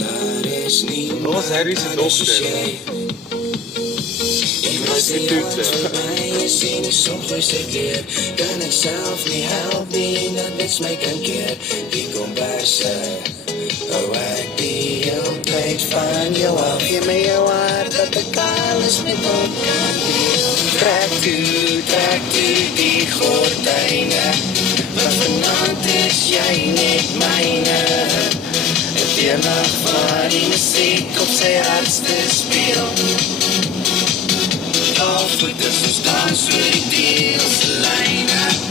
Wat was Harry se dochter? Was die toeter? Kan ek self nie help nie, dat mens my kan keer. Die komberse, hou ek die heel tyd van jou af. Gee my jou hart, dat ek alles met hom kan deel. Trek toe die gordyne, want vanaand is jy net myne. Die nacht waar die muziek op sy hardste speel. Al voet is ons dans oor die deelse lyne.